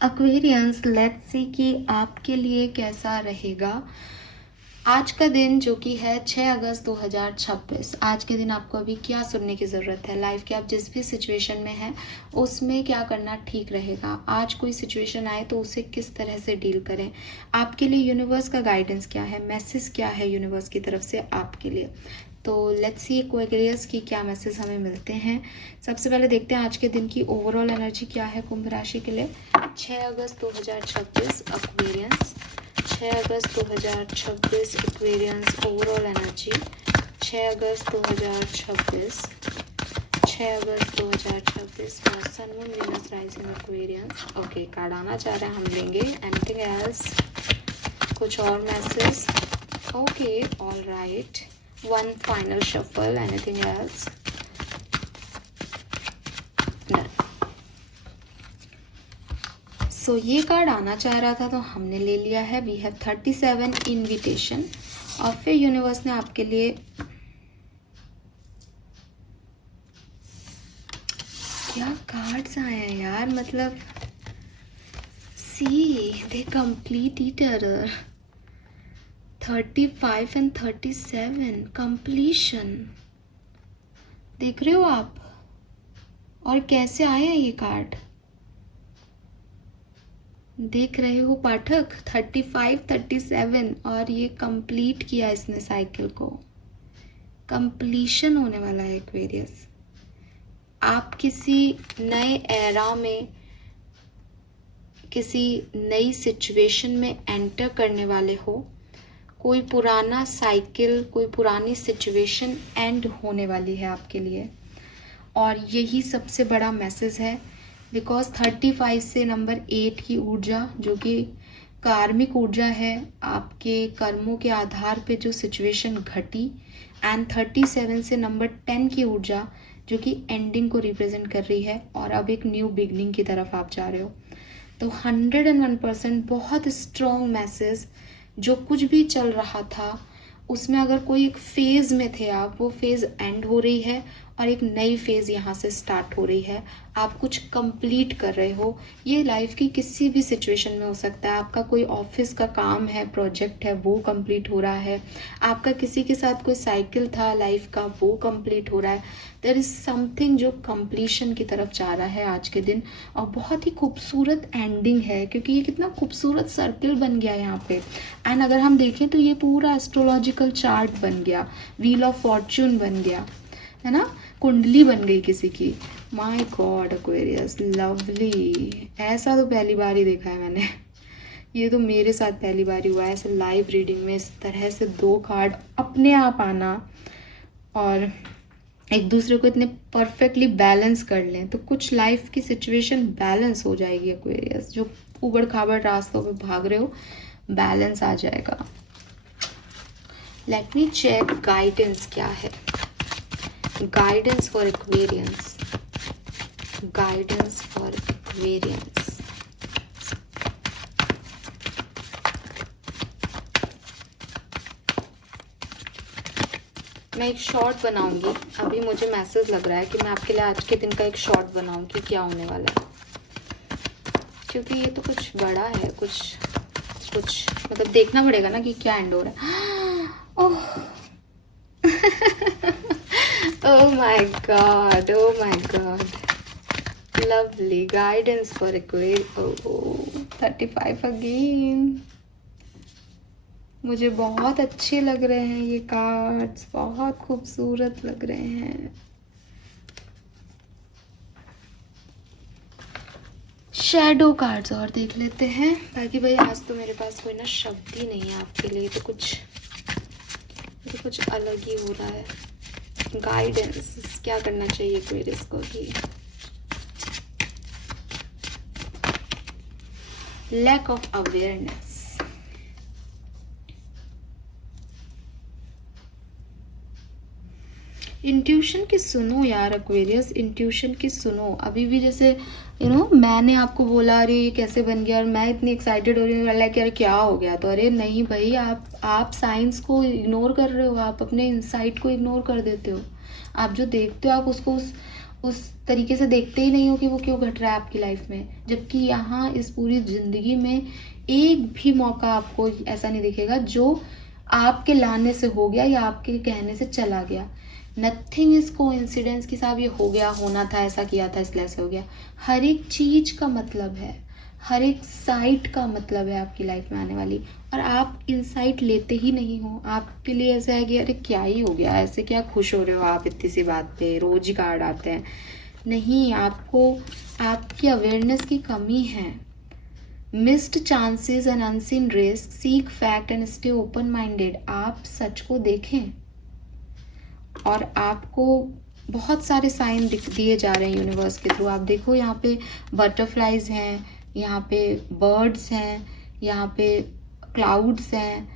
Aquarians, let's see कि आपके लिए कैसा रहेगा आज का दिन, जो कि है 6 अगस्त 2026। आज के दिन आपको अभी क्या सुनने की ज़रूरत है लाइफ के, आप जिस भी सिचुएशन में हैं उसमें क्या करना ठीक रहेगा। आज कोई सिचुएशन आए तो उसे किस तरह से डील करें, आपके लिए यूनिवर्स का गाइडेंस क्या है, मैसेज क्या है यूनिवर्स की तरफ से आपके लिए। तो लेट्स सी एक्वेरियस की क्या मैसेज हमें मिलते हैं। सबसे पहले देखते हैं आज के दिन की ओवरऑल एनर्जी क्या है कुंभ राशि के लिए। 6 अगस्त 2026 एक्वेरियंस, 6 अगस्त 2026 एक्वेरियंस ओवरऑल एनर्जी। 6 अगस्त 2026, 6 अगस्त 2026 sun moon Venus rising Aquarians. Okay, card आना चाह रहे हैं, हम लेंगे। एनीथिंग एल्स, कुछ और message? Okay, all right, one final shuffle. Anything else? So ये कार्ड आना चाह रहा था तो हमने ले लिया है। वी हैव 37 इनविटेशन और फिर यूनिवर्स ने आपके लिए क्या कार्ड्स आए हैं यार, मतलब see they complete each other. 35 and 37 completion, देख रहे हो आप? और कैसे आए हैं ये कार्ड, देख रहे हो पाठक? 35, 37 और ये कंप्लीट किया इसने साइकिल को। कंप्लीशन होने वाला है एक्वेरियस। आप किसी नए एरा में, किसी नई सिचुएशन में एंटर करने वाले हो। कोई पुराना साइकिल, कोई पुरानी सिचुएशन एंड होने वाली है आपके लिए, और यही सबसे बड़ा मैसेज है। बिकॉज 35 से नंबर 8 की ऊर्जा, जो कि कार्मिक ऊर्जा है, आपके कर्मों के आधार पे जो सिचुएशन घटी, एंड 37 से नंबर 10 की ऊर्जा, जो कि एंडिंग को रिप्रेजेंट कर रही है, और अब एक न्यू बिगनिंग की तरफ आप जा रहे हो। तो 101% बहुत स्ट्रॉन्ग मैसेज। जो कुछ भी चल रहा था उसमें अगर कोई एक फेज में थे आप, वो फेज एंड हो रही है और एक नई फेज यहाँ से स्टार्ट हो रही है। आप कुछ कंप्लीट कर रहे हो। ये लाइफ की किसी भी सिचुएशन में हो सकता है। आपका कोई ऑफिस का काम है, प्रोजेक्ट है, वो कंप्लीट हो रहा है। आपका किसी के साथ कोई साइकिल था लाइफ का, वो कंप्लीट हो रहा है। देयर इज समथिंग जो कंप्लीशन की तरफ जा रहा है आज के दिन, और बहुत ही खूबसूरत एंडिंग है, क्योंकि ये कितना खूबसूरत सर्किल बन गया यहाँ पे। एंड अगर हम देखें तो ये पूरा एस्ट्रोलॉजिकल चार्ट बन गया, व्हील ऑफ फॉर्च्यून बन गया, है ना, कुंडली बन गई किसी की। My God Aquarius, lovely. ऐसा तो पहली बार ही देखा है मैंने। ये तो मेरे साथ पहली बार ही हुआ है ऐसे लाइव रीडिंग में, इस तरह से दो कार्ड अपने आप आना और एक दूसरे को इतने परफेक्टली बैलेंस कर लें, तो कुछ लाइफ की सिचुएशन बैलेंस हो जाएगी एक्वेरियस। जो उबड़ खाबड़ रास्तों पे भाग रहे हो, बैलेंस आ जाएगा। लेट मी चेक गाइडेंस क्या है। Guidance for Aquarians, guidance for Aquarians. मैं एक शॉर्ट बनाऊंगी। अभी मुझे मैसेज लग रहा है कि मैं आपके लिए आज के दिन का एक शॉर्ट बनाऊं कि क्या होने वाला है, क्योंकि ये तो कुछ बड़ा है, कुछ मतलब देखना पड़ेगा ना कि क्या एंड हो रहा है। Oh oh my God, oh my God, lovely guidance for Aquarius. Oh 35 again. मुझे बहुत अच्छे लग रहे हैं ये कार्ड्स, बहुत खूबसूरत लग रहे हैं। शैडो कार्ड्स और देख लेते हैं, ताकि भाई आज तो मेरे पास कोई ना शब्द ही नहीं है आपके लिए, तो कुछ अलग ही हो रहा है। गाइडेंस क्या करना चाहिए एक्वेरियस को भी। लैक ऑफ अवेयरनेस, इंट्यूशन की सुनो यार एक्वेरियस, इंट्यूशन की सुनो। अभी भी जैसे मैंने आपको बोला अरे ये कैसे बन गया, और मैं इतनी एक्साइटेड हो रही हूँ लाइक यार क्या हो गया, तो अरे नहीं भाई, आप साइंस को इग्नोर कर रहे हो, आप अपने इंसाइट को इग्नोर कर देते हो। आप जो देखते हो आप उसको उस तरीके से देखते ही नहीं हो कि वो क्यों घट रहा है आपकी लाइफ में, जबकि यहाँ इस पूरी जिंदगी में एक भी मौका आपको ऐसा नहीं दिखेगा जो आपके लाने से हो गया या आपके कहने से चला गया। नथिंग इज कोइंसिडेंस कि साहब ये हो गया, होना था, ऐसा किया था इसलिए ऐसे हो गया। हर एक चीज का मतलब है, हर एक साइट का मतलब है आपकी लाइफ में आने वाली, और आप इंसाइट लेते ही नहीं हो। आपके लिए ऐसा है कि अरे क्या ही हो गया, ऐसे क्या खुश हो रहे हो आप इतनी सी बात पे, रोज ही कार्ड आते हैं। नहीं, आपको आपकी अवेयरनेस की कमी है। Missed chances and unseen risk, seek fact and stay open minded. आप सच को देखें, और आपको बहुत सारे साइन दिए जा रहे हैं यूनिवर्स के थ्रू। आप देखो यहाँ पे बटरफ्लाइज हैं, यहाँ पे बर्ड्स हैं, यहाँ पे क्लाउड्स हैं।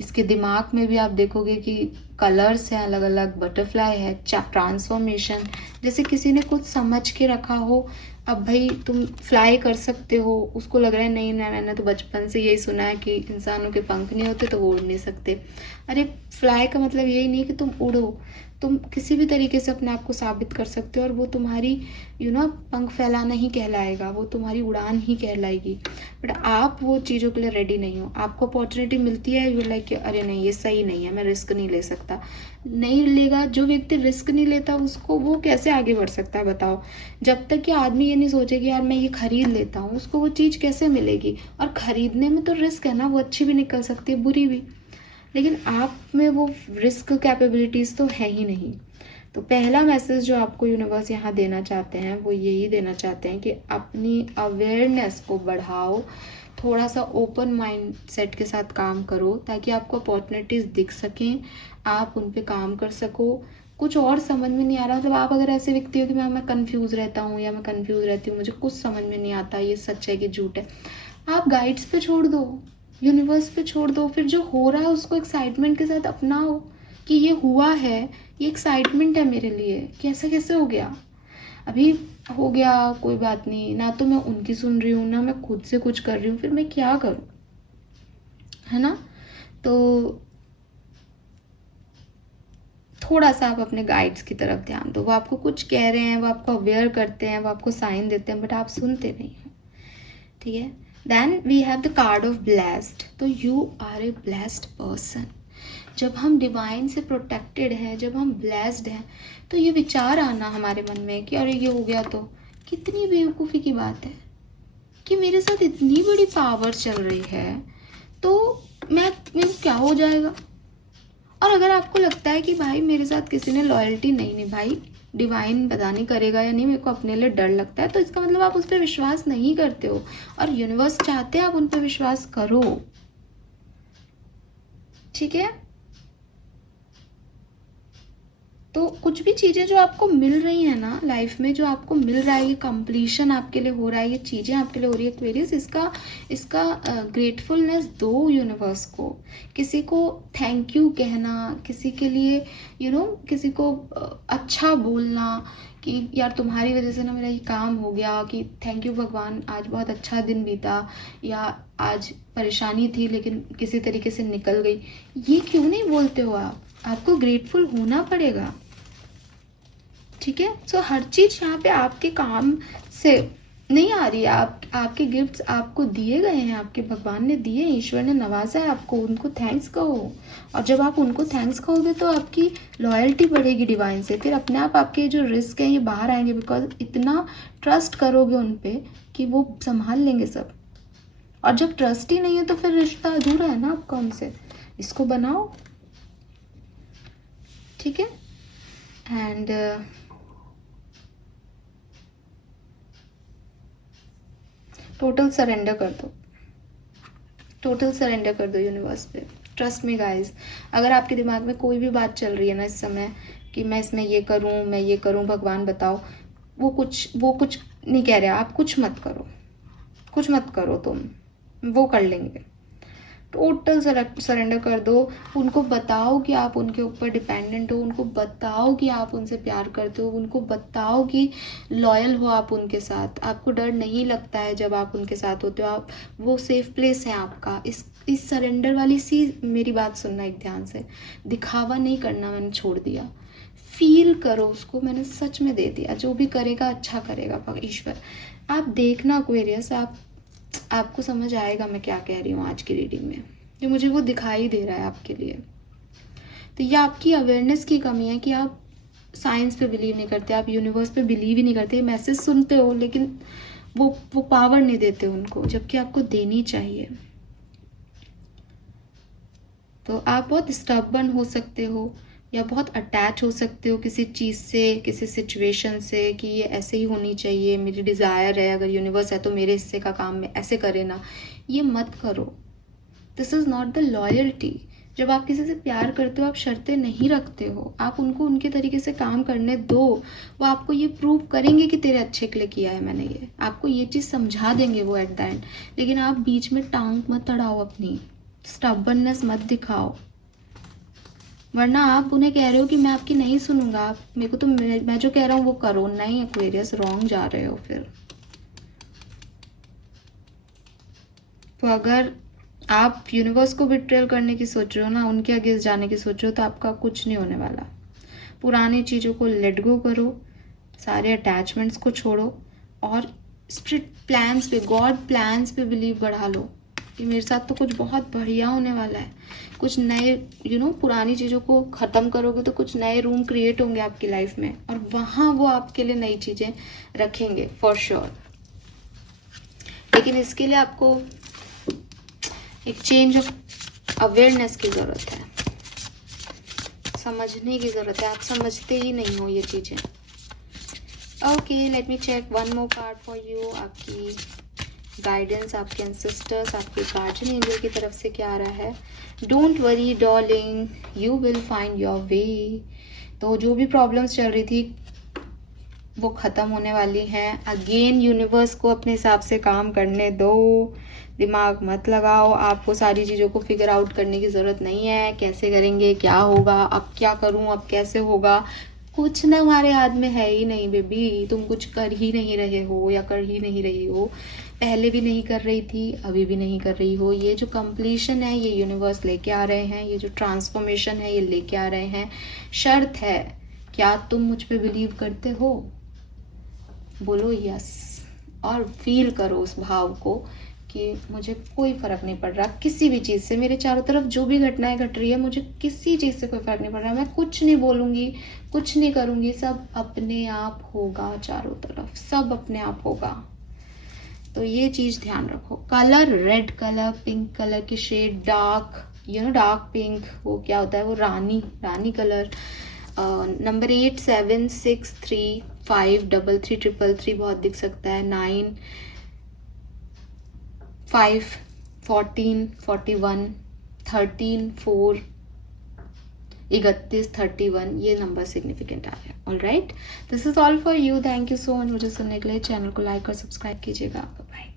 इसके दिमाग में भी आप देखोगे कि कलर्स हैं अलग अलग, बटरफ्लाई है, ट्रांसफॉर्मेशन, जैसे किसी ने कुछ समझ के रखा हो। अब भाई तुम फ्लाई कर सकते हो, उसको लग रहा है नहीं ना, मैंने तो बचपन से यही सुना है कि इंसानों के पंख नहीं होते तो वो उड़ नहीं सकते। अरे फ्लाई का मतलब यही नहीं है कि तुम उड़ो, तुम किसी भी तरीके से अपने आप को साबित कर सकते हो, और वो तुम्हारी पंख फैलाना ही कहलाएगा, वो तुम्हारी उड़ान ही कहलाएगी। बट आप वो चीज़ों के लिए रेडी नहीं हो। आपको अपॉर्चुनिटी मिलती है, यू लाइक अरे नहीं ये सही नहीं है, मैं रिस्क नहीं ले सकता। नहीं लेगा जो व्यक्ति, रिस्क नहीं लेता उसको, वो कैसे आगे बढ़ सकता है बताओ। जब तक कि आदमी ये नहीं सोचे कि यार मैं ये खरीद लेता हूँ, उसको वो चीज़ कैसे मिलेगी। और खरीदने में तो रिस्क है ना, वो अच्छी भी निकल सकती है, बुरी भी, लेकिन आप में वो रिस्क कैपेबिलिटीज़ तो है ही नहीं। तो पहला मैसेज जो आपको यूनिवर्स यहाँ देना चाहते हैं वो यही देना चाहते हैं कि अपनी अवेयरनेस को बढ़ाओ, थोड़ा सा ओपन माइंड सेट के साथ काम करो, ताकि आपको अपॉर्चुनिटीज़ दिख सकें, आप उन पे काम कर सको। कुछ और समझ में नहीं आ रहा, मतलब आप अगर ऐसे व्यक्ति हो कि मैं कंफ्यूज रहता हूँ या मैं कंफ्यूज रहती हूँ, मुझे कुछ समझ में नहीं आता, ये सच है कि झूठ है, आप गाइड्स पे छोड़ दो, यूनिवर्स पे छोड़ दो। फिर जो हो रहा है उसको एक्साइटमेंट के साथ अपनाओ कि ये हुआ है, ये एक्साइटमेंट है मेरे लिए कि ऐसा कैसे हो गया। अभी हो गया, कोई बात नहीं, ना तो मैं उनकी सुन रही हूँ ना मैं खुद से कुछ कर रही हूँ, फिर मैं क्या करूँ, है ना। तो थोड़ा सा आप अपने गाइड्स की तरफ ध्यान दो। वो आपको कुछ कह रहे हैं, वो आपको अवेयर करते हैं, वो आपको साइन देते हैं, बट आप सुनते नहीं हो, ठीक है। Then we have the card of blessed. तो you are a blessed person. जब हम डिवाइन से प्रोटेक्टेड हैं, जब हम ब्लेस्ड हैं, तो ये विचार आना हमारे मन में कि अरे ये हो गया तो कितनी बेवकूफ़ी की बात है कि मेरे साथ इतनी बड़ी पावर चल रही है, तो मेरे क्या हो जाएगा। और अगर आपको लगता है कि भाई मेरे साथ किसी ने लॉयल्टी नहीं निभाई, डिवाइन पता नहीं करेगा या नहीं, मेरे को अपने लिए डर लगता है, तो इसका मतलब आप उस पर विश्वास नहीं करते हो, और यूनिवर्स चाहते हैं आप उन पर विश्वास करो, ठीक है। तो कुछ भी चीज़ें जो आपको मिल रही है ना लाइफ में, जो आपको मिल रहा है, ये कंप्लीशन आपके लिए हो रहा है, ये चीज़ें आपके लिए हो रही है एक्वेरियस, इसका ग्रेटफुलनेस दो यूनिवर्स को। किसी को थैंक यू कहना, किसी के लिए किसी को अच्छा बोलना कि यार तुम्हारी वजह से ना मेरा ये काम हो गया, कि थैंक यू भगवान, आज बहुत अच्छा दिन बीता, या आज परेशानी थी लेकिन किसी तरीके से निकल गई। ये क्यों नहीं बोलते हो आप? आपको ग्रेटफुल होना पड़ेगा, ठीक है। सो हर चीज यहाँ पे आपके काम से नहीं आ रही है, आपके गिफ्ट्स आपको दिए गए हैं, आपके भगवान ने दिए, ईश्वर ने नवाजा है आपको, उनको थैंक्स कहो। और जब आप उनको थैंक्स कहोगे तो आपकी लॉयल्टी बढ़ेगी डिवाइन से, फिर अपने आप आपके जो रिस्क हैं ये बाहर आएंगे, बिकॉज इतना ट्रस्ट करोगे उन पे कि वो संभाल लेंगे सब। और जब ट्रस्ट ही नहीं है तो फिर रिश्ता अधूरा है ना आपका उनसे। इसको बनाओ, ठीक है। एंड टोटल सरेंडर कर दो, टोटल सरेंडर कर दो यूनिवर्स पे। ट्रस्ट में गाइस, अगर आपके दिमाग में कोई भी बात चल रही है ना इस समय कि मैं इसमें ये करूं, मैं ये करूं, भगवान बताओ, वो कुछ नहीं कह रहे, आप कुछ मत करो, कुछ मत करो, तुम वो कर लेंगे। टोटल सरेंडर कर दो। उनको बताओ कि आप उनके ऊपर डिपेंडेंट हो, उनको बताओ कि आप उनसे प्यार करते हो, उनको बताओ कि लॉयल हो आप उनके साथ, आपको डर नहीं लगता है जब आप उनके साथ होते हो, आप वो सेफ प्लेस है आपका। इस सरेंडर वाली सी मेरी बात सुनना एक ध्यान से, दिखावा नहीं करना मैंने छोड़ दिया, फील करो उसको, मैंने सच में दे दिया, जो भी करेगा अच्छा करेगा ईश्वर। आप देखना एक्वेरियस, आपको समझ आएगा मैं क्या कह रही हूँ आज की रीडिंग में, जो मुझे वो दिखाई दे रहा है आपके लिए। तो ये आपकी अवेयरनेस की कमी है कि आप साइंस पे बिलीव नहीं करते, आप यूनिवर्स पे बिलीव ही नहीं करते। मैसेज सुनते हो लेकिन वो पावर नहीं देते उनको, जबकि आपको देनी चाहिए। तो आप बहुत स्टबर्न हो सकते हो या बहुत अटैच हो सकते हो किसी चीज़ से, किसी सिचुएशन से, कि ये ऐसे ही होनी चाहिए, मेरी डिज़ायर है, अगर यूनिवर्स है तो मेरे हिस्से का काम में ऐसे करे ना। ये मत करो, this is not the loyalty. जब आप किसी से प्यार करते हो आप शर्तें नहीं रखते हो, आप उनको उनके तरीके से काम करने दो। वो आपको ये प्रूव करेंगे कि तेरे अच्छे के लिए किया है मैंने, ये आपको ये चीज़ समझा देंगे वो एट द एंड। लेकिन आप बीच में टांग मत अड़ाओ, अपनी स्टबर्ननेस मत दिखाओ, वरना आप उन्हें कह रहे हो कि मैं आपकी नहीं सुनूंगा, आप मेरे को तो मैं जो कह रहा हूँ वो करो। नहीं एक्वेरियस, रॉन्ग जा रहे हो फिर। तो अगर आप यूनिवर्स को बिट्रेल करने की सोच रहे हो ना, उनके अगेंस्ट जाने की सोच रहे हो, तो आपका कुछ नहीं होने वाला। पुरानी चीज़ों को लेट गो करो, सारे अटैचमेंट्स को छोड़ो और स्पिरिट प्लान्स पे, गॉड प्लान्स पे बिलीव बढ़ा लो कि मेरे साथ तो कुछ बहुत बढ़िया होने वाला है। कुछ नए पुरानी चीज़ों को ख़त्म करोगे तो कुछ नए रूम क्रिएट होंगे आपकी लाइफ में, और वहाँ वो आपके लिए नई चीज़ें रखेंगे फॉर श्योर। लेकिन इसके लिए आपको एक चेंज ऑफ अवेयरनेस की ज़रूरत है, समझने की ज़रूरत है। आप समझते ही नहीं हो ये चीज़ें। Okay, let me check one more card for you. आपकी गाइडेंस, आपके एंसेस्टर्स, आपके गार्जियन एंजल की तरफ से क्या आ रहा है। Don't worry darling, you will find your way. तो जो भी प्रॉब्लम्स चल रही थी वो ख़त्म होने वाली हैं। अगेन यूनिवर्स को अपने हिसाब से काम करने दो, दिमाग मत लगाओ। आपको सारी चीज़ों को फिगर आउट करने की ज़रूरत नहीं है, कैसे करेंगे, क्या होगा, अब क्या करूं, अब कैसे होगा। कुछ ना हमारे हाथ में है ही नहीं बेबी। तुम कुछ कर ही नहीं रहे हो या कर ही नहीं रही हो, पहले भी नहीं कर रही थी, अभी भी नहीं कर रही हो। ये जो कंप्लीशन है ये यूनिवर्स लेके आ रहे हैं, ये जो ट्रांसफॉर्मेशन है ये लेके आ रहे हैं। शर्त है, क्या तुम मुझ पे बिलीव करते हो? बोलो यस, और फील करो उस भाव को कि मुझे कोई फ़र्क नहीं पड़ रहा किसी भी चीज़ से। मेरे चारों तरफ जो भी घटनाएं घट रही है, मुझे किसी चीज़ से कोई फ़र्क नहीं पड़ रहा। मैं कुछ नहीं बोलूँगी, कुछ नहीं करूँगी, सब अपने आप होगा। चारों तरफ सब अपने आप होगा। तो ये चीज़ ध्यान रखो। Colour red colour, pink colour की शेड, डार्क डार्क पिंक, वो क्या होता है, वो रानी कलर। नंबर 8 7 6 3 5 3 3 3 3 बहुत दिख सकता है। 9 5 14 41 13 4 31 31, ये नंबर सिग्निफिकेंट आ रहा है। All right, this is all for you. Thank you so much मुझे सुनने के लिए। चैनल को लाइक और सब्सक्राइब कीजिएगा। बाय।